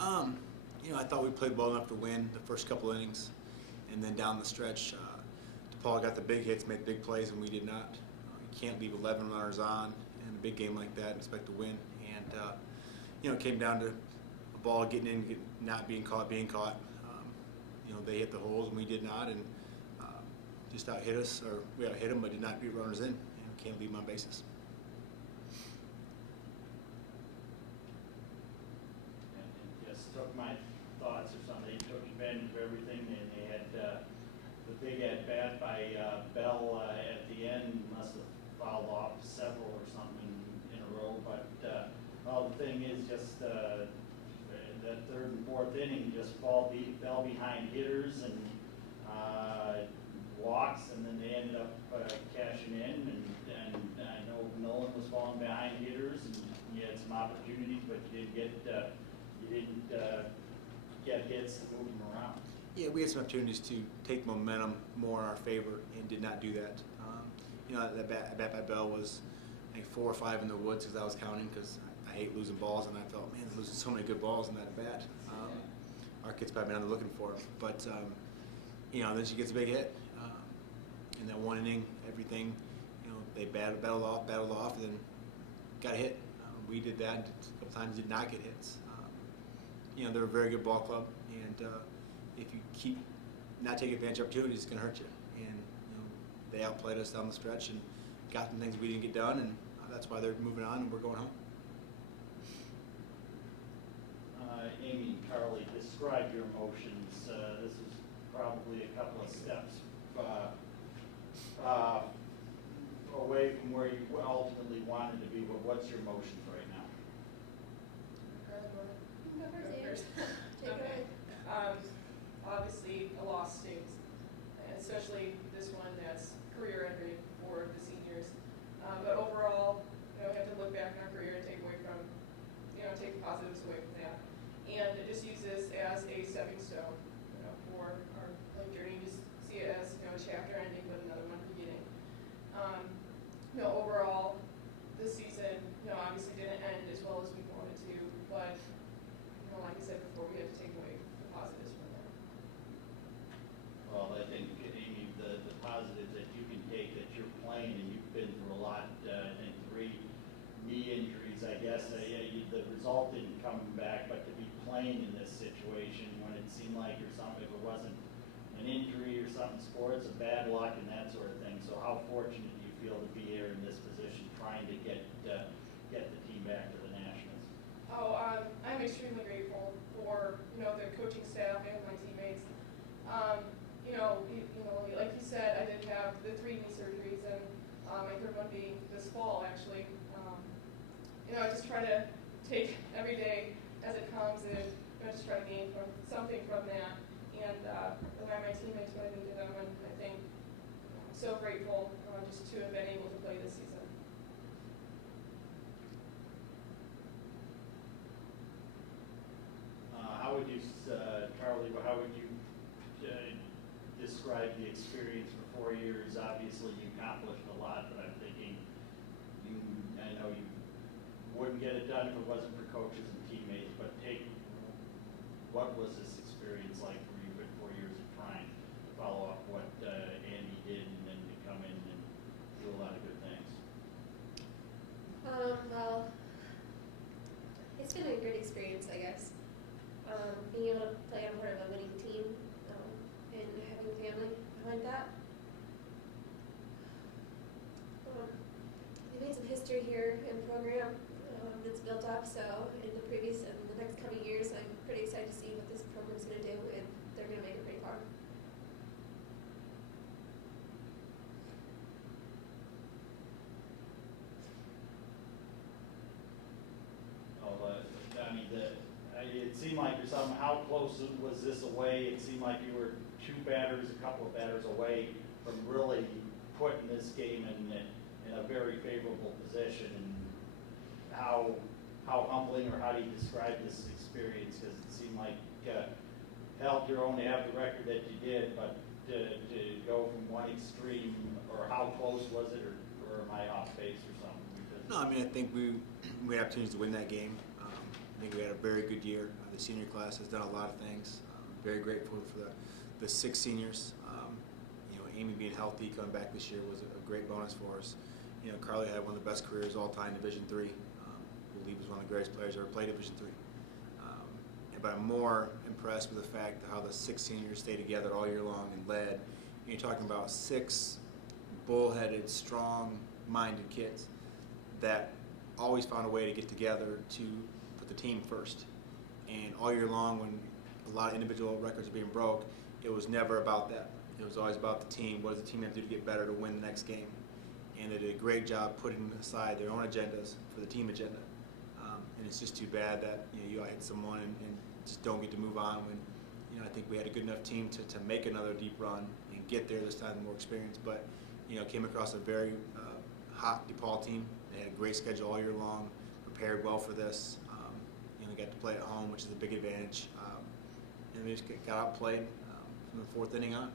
I thought we played well enough to win the first couple innings, and then down the stretch, DePauw got the big hits, made big plays, and we did not. You can't leave 11 runners on in a big game like that and expect to win. And it came down to a ball getting in, not being caught, being caught. They hit the holes and we did not, and just out hit us, or we out hit them, but did not beat runners in. Can't leave them on bases. And just took my thoughts or something. They took advantage of everything, and they had the big at bat by Bell at the end. Must have fouled off several or something in a row. But the thing is, just that third and fourth inning, just fell behind hitters and walks, and then they ended up cashing in. And I know Nolan was falling behind hitters, and you had some opportunities, but you didn't get hits to move them around. Yeah, we had some opportunities to take momentum more in our favor and did not do that. That bat by Bell was, I think, 4 or 5 in the woods because I was counting, because I hate losing balls, and I felt, man, losing so many good balls in that bat. Our kid's probably been looking for him, but then she gets a big hit. In that one inning, everything, they battled off, and then got a hit. We did that a couple times, did not get hits. They're a very good ball club, and if you keep not taking advantage of opportunities, it's going to hurt you. And they outplayed us down the stretch and got some things we didn't get done, and that's why they're moving on and we're going home. Amy and Carly, describe your emotions. This is probably a couple of steps away from where you ultimately wanted to be, but what's your emotions right now? Okay. Obviously, a loss stings, especially this one that's career-ending for the seniors. But overall, we have to look back on our career and take away from, take the positives away from that, and just use this as a stepping stone, for our journey. Just see it as a chapter ending, but another one beginning. Overall, this season, obviously didn't end as well as we wanted to, but like I said before, we have to take away the positives from that. Well, I think, Amy, the positives that you can take, that you're playing, and you've been through a lot. I think 3 knee injuries, I guess. The result didn't come back, but to be playing in this situation when it seemed like, or something, if it wasn't an injury or something, sports, a bad luck and that sort of thing. So how fortunate do you feel to be here in this position, trying to get the team back to the Nationals? I'm extremely grateful for the coaching staff and my teammates. Like you said, I did have the 3 knee surgeries, and my third one being this fall, actually. I just try to take every day as it comes, and just try to gain something from that, and rely on my teammates when I needed them. And I think I'm so grateful just to have been able to play this season. How would you, Carly, how would you describe the experience for 4 years? Obviously, you accomplished a lot, but I'm thinking, I know you wouldn't get it done if it wasn't for coaches and teammates, but what was this experience like for you in 4 years of trying to follow up what Andy did, and then to come in and do a lot of good things? Well, it's been a great experience, I guess. Being able to play on part of a winning team, and having family behind that. We made some history here in the program that's built up, so in the next coming years, I'm pretty excited to see what this program's going to do, and they're going to make it pretty far. Donnie, it seemed like how close was this away? It seemed like you were a couple of batters away from really putting this game in a very favorable position. And how humbling, or how do you describe this experience? Because it seemed like helped your own to have the record that you did, but to go from one extreme, or how close was it, or am I off base or something? No, I think we had opportunities to win that game. I think we had a very good year. The senior class has done a lot of things. Very grateful for the 6 seniors. Amy being healthy, coming back this year was a great bonus for us. Carly had one of the best careers all time, Division III. I believe was one of the greatest players ever played Division III. But I'm more impressed with the fact how the 6 seniors stayed together all year long and led. You're talking about 6 bullheaded, strong-minded kids that always found a way to get together to put the team first. And all year long, when a lot of individual records are being broke, it was never about that. It was always about the team. What does the team have to do to get better to win the next game? And they did a great job putting aside their own agendas for the team agenda. And it's just too bad that you hit someone and just don't get to move on when I think we had a good enough team to make another deep run and get there this time with more experience. But came across a very hot DePauw team. They had a great schedule all year long, prepared well for this. They got to play at home, which is a big advantage. And they just got outplayed from the 4th inning on.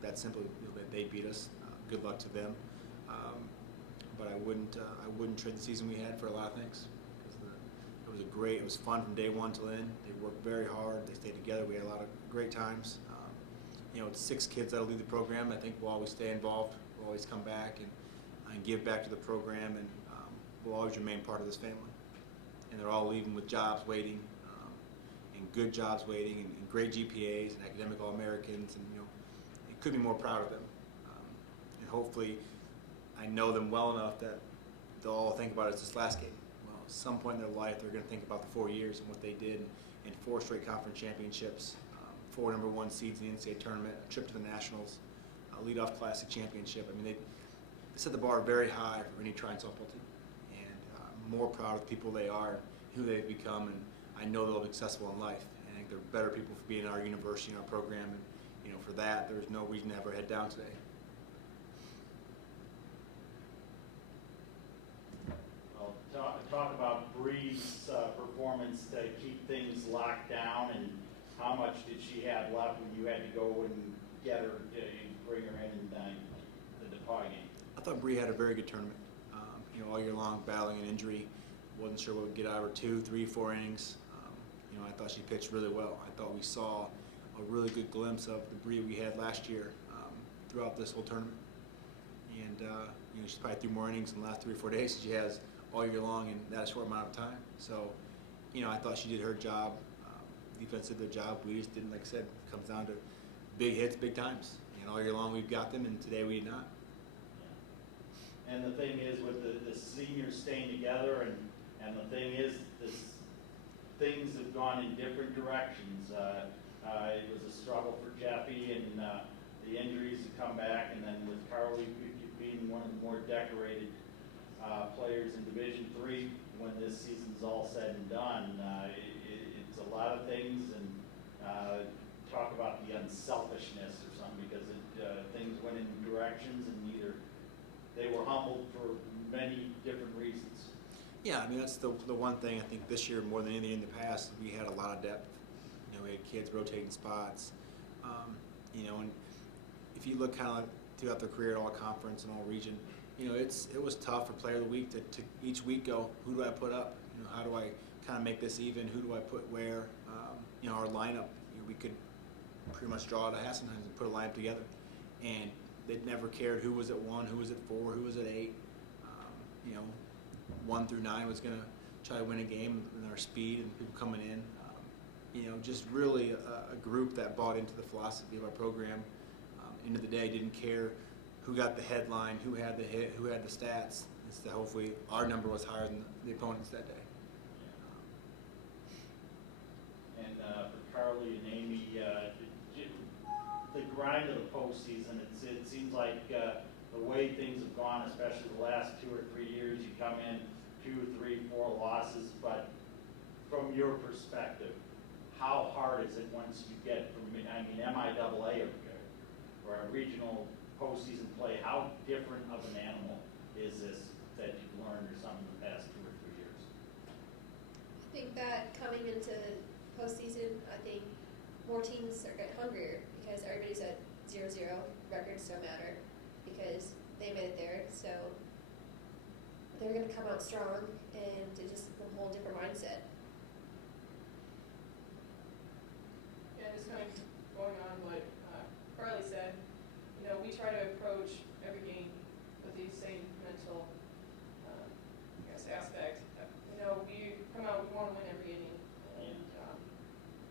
That simply they beat us. Good luck to them. But I wouldn't trade the season we had for a lot of things. It was fun from day one till end. They worked very hard. They stayed together. We had a lot of great times. It's 6 kids that'll lead the program. I think we'll always stay involved. We'll always come back and give back to the program, and we'll always remain part of this family. And they're all leaving with jobs waiting, and good jobs waiting, and great GPAs and academic All-Americans, and it could be more proud of them. And hopefully, I know them well enough that they'll all think about it as this last game. Well, at some point in their life, they're going to think about the 4 years and what they did in 4 straight conference championships, 4 number 1 seeds in the NCAA tournament, a trip to the Nationals, a leadoff classic championship. I mean, they set the bar very high for any Trine softball team. And more proud of the people they are, and who they've become, and I know they'll be successful in life. And I think they're better people for being in our university and our program. And for that, there's no reason to have our head down today. Well, talk about Bree's performance to keep things locked down, and how much did she have left when you had to go and get her, bring her in the DePauw game? I thought Bree had a very good tournament. All year long, battling an injury. Wasn't sure what would get out of her 2, 3, 4 innings. I thought she pitched really well. I thought we saw a really good glimpse of the Bree we had last year throughout this whole tournament. And she's probably threw more innings in the last 3 or 4 days than she has all year long in that short amount of time. So, I thought she did her job. Defense did their job. We just didn't, like I said, it comes down to big hits, big times. And all year long we've got them, and today we did not. Yeah. And the thing is, with the seniors staying together, and the thing is, things have gone in different directions. It was a struggle for Jeffy, and the injuries have come back, and then with Carly being one of the more decorated players in Division III, when this season's all said and done, it's a lot of things, and talk about the unselfishness or something, because things went in directions, and they were humbled for many different reasons. Yeah, I mean, that's the one thing I think this year more than anything in the past, we had a lot of depth. We had kids rotating spots, and if you look kind of like throughout their career at all conference and all region, it was tough for player of the week to each week go, who do I put up? How do I kind of make this even? Who do I put where? Our lineup, we could pretty much draw it a hat sometimes and put a lineup together, and they never cared who was at 1, who was at 4, who was at 8. 1 through 9 was going to try to win a game, and our speed and people coming in. Just really a group that bought into the philosophy of our program. End of the day, didn't care who got the headline, who had the hit, who had the stats. It's that hopefully our number was higher than the opponents that day. And for Carly and Amy, the grind of the postseason, it seems like the way things have gone, especially the last 2 or 3 years, you come in 2, 3, 4 losses, but from your perspective, how hard is it once you get from, MIAA or a regional postseason play? How different of an animal is this that you've learned or something in the past 2 or 3 years? I think that coming into postseason, I think more teams are getting hungrier because everybody's at 0-0. Records don't matter because they made it there. So they're going to come out strong, and it's just a whole different mindset. Yeah, just kind of going on what Carly said, you know, we try to approach every game with the same mental, I guess, aspect. You know, we come out, we want to win every inning, and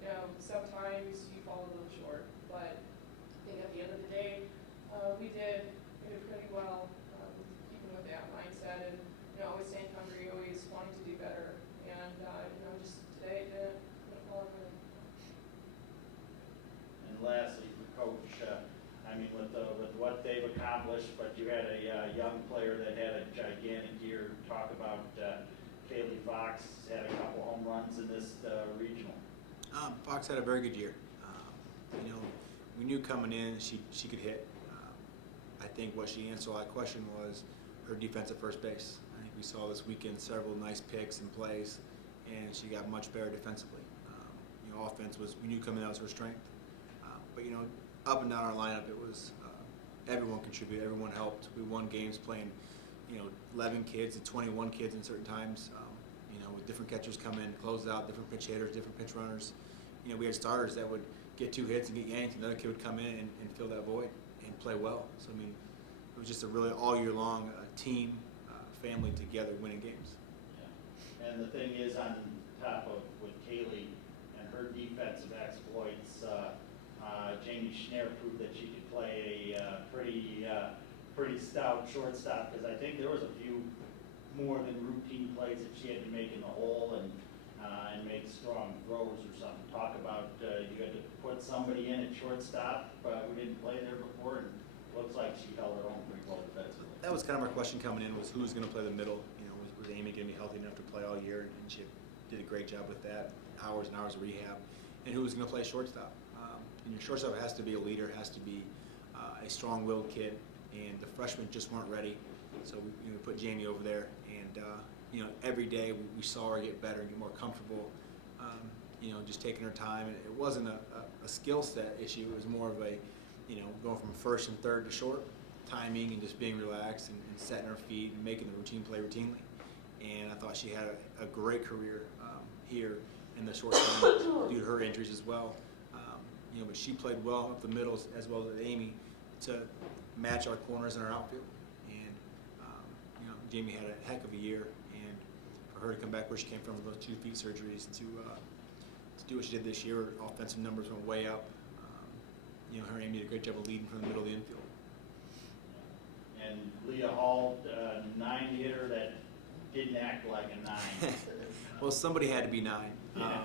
you know, sometimes you fall a little short, but I think at the end of the day, we did pretty well, keeping with that mindset, and you know, always staying hungry, always wanting to do better, and you know, just today didn't fall over. And lastly, for Coach, I mean, with what they've accomplished, but you had a young player that had a gigantic year. Talk about Kaylee Fox had a couple home runs in this regional. Fox had a very good year. You know, we knew coming in she could hit. I think what she answered a lot of question was her defense at first base. I think we saw this weekend several nice picks and plays, and she got much better defensively. You know, offense was, we knew coming in that was her strength. But you know, up and down our lineup, it was everyone contributed, everyone helped. We won games playing, you know, 11 kids to 21 kids in certain times. You know, with different catchers come in, close out, different pitch hitters, different pitch runners. You know, we had starters that would get 2 hits and get yanked, and another kid would come in and fill that void and play well. So I mean, it was just a really all year long team, family together winning games. Yeah. And the thing is, on top of with Kaylee and her defensive exploits, Jamie Schneer proved that she could play a pretty stout shortstop, because I think there was a few more than routine plays that she had to make in the hole and make strong throws or something. Talk about you had to put somebody in at shortstop who didn't play there before, and looks like she held her own pretty well defensively. That was kind of our question coming in, was who's going to play the middle. You know, was Amy going to be healthy enough to play all year, and she did a great job with that, hours and hours of rehab. And who was going to play shortstop. And your shortstop has to be a leader, has to be a strong-willed kid, and the freshmen just weren't ready. So we put Jamie over there, and you know, every day we saw her get better and get more comfortable. You know, just taking her time, and it wasn't a skill set issue. It was more of a, you know, going from first and third to short, timing and just being relaxed and setting her feet and making the routine play routinely. And I thought she had a great career here in the short term due to her injuries as well. You know, but she played well up the middle as well as Amy to match our corners in our outfield. And you know, Jamie had a heck of a year, and for her to come back where she came from with those 2 feet surgeries to do what she did this year, her offensive numbers went way up. You know, her and Amy did a great job of leading from the middle of the infield. And Leah Hall, 9-hitter that didn't act like a 9. Well, somebody had to be 9. Yeah.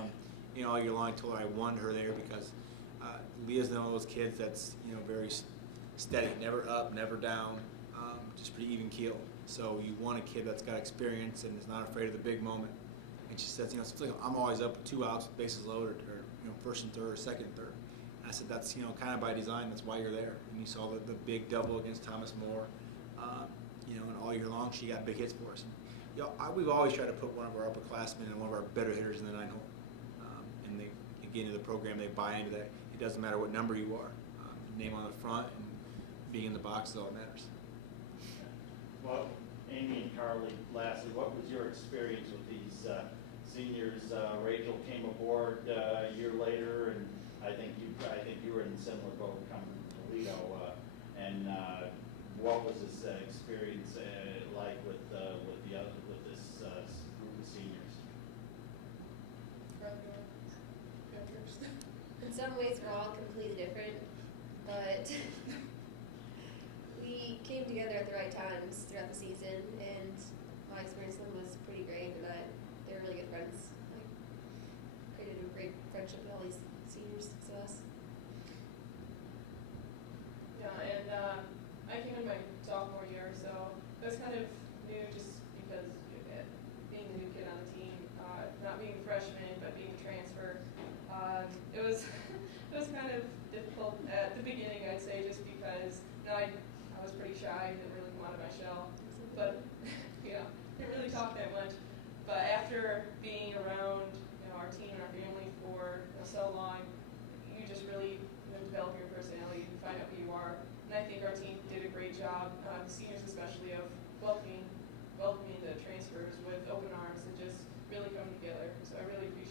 You know, all year long I told her I wanted her there because Leah's one of those kids that's, you know, very steady, never up, never down, just pretty even keel. So you want a kid that's got experience and is not afraid of the big moment. And she says, you know, it's like I'm always up with 2 outs, bases loaded, or you know, first and third, or second and third. And I said, that's, you know, kind of by design. That's why you're there. And you saw the big double against Thomas Moore. You know, and all year long she got big hits for us. And, you know, we've always tried to put one of our upperclassmen and one of our better hitters in the 9-hole. And they get into the program, they buy into that. It doesn't matter what number you are. Name on the front and being in the box is all that matters. Well, Amy and Carly, lastly, what was your experience with these seniors? Rachel came aboard a year later, and I think you were in a similar boat coming from Toledo. And what was this experience like with this group of seniors? In some ways, we're all completely different, but we came together at the right times throughout the season, and my experience with them was pretty great, and they were really good friends. I created a great friendship with all these seniors, so us. Yeah, and I came in my sophomore year, so it was kind of new just because being the new kid on the team, not being a freshman, but being a transfer. It was kind of difficult at the beginning, I'd say, just because I was pretty shy, didn't really come out of my shell, but you know, didn't really talk that much. But after being around, you know, our team and our family for so long, you just really develop your personality and find out who you are. And I think our team did a great job, the seniors especially, of welcoming welcoming the transfers with open arms and just really coming together. So I really appreciate